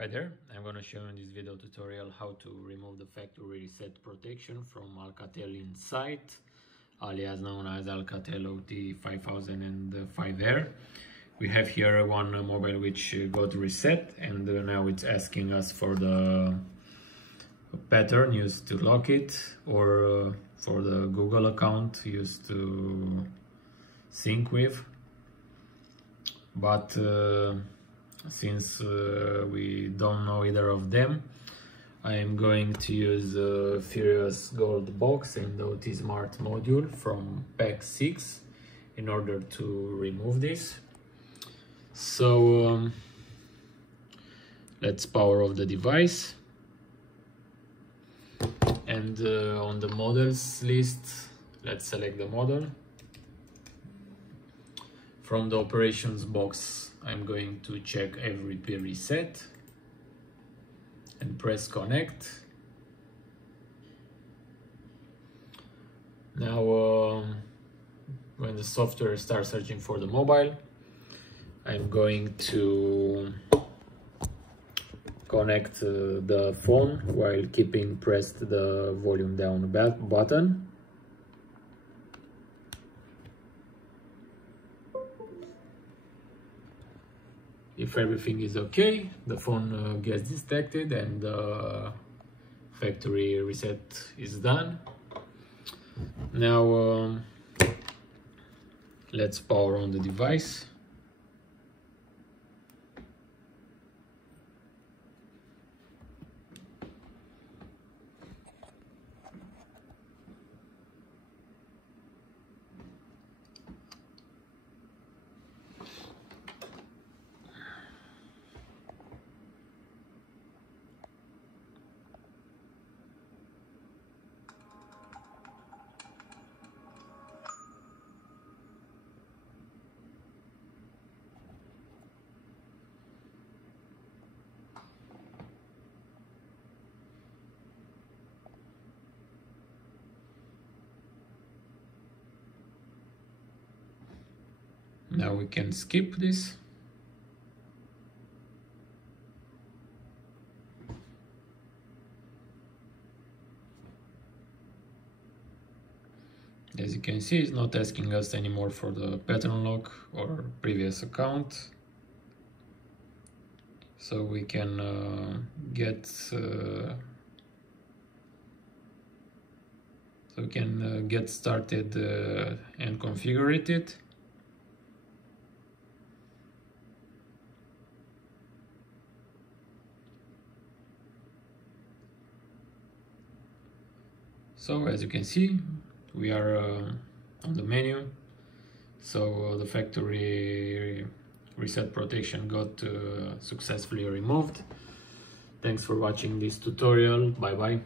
Hi there, I'm going to show you in this video tutorial how to remove the factory reset protection from Alcatel Insight, alias known as Alcatel OT5005R. We have here one mobile which got reset, and now it's asking us for the pattern used to lock it, or for the Google account used to sync with. But since we don't know either of them, I am going to use FuriouSGOLD box and OT Smart module from pack 6 in order to remove this. So let's power off the device, and on the models list, let's select the model. From the operations box, I'm going to check every P reset and press connect. Now when the software starts searching for the mobile, I'm going to connect the phone while keeping pressed the volume down button. If everything is okay, the phone gets detected and the factory reset is done. Now let's power on the device. Now we can skip this. As you can see, it's not asking us anymore for the pattern lock or previous account. So we can get started and configure it. So as you can see, we are on the menu. So the factory reset protection got successfully removed. Thanks for watching this tutorial. Bye bye.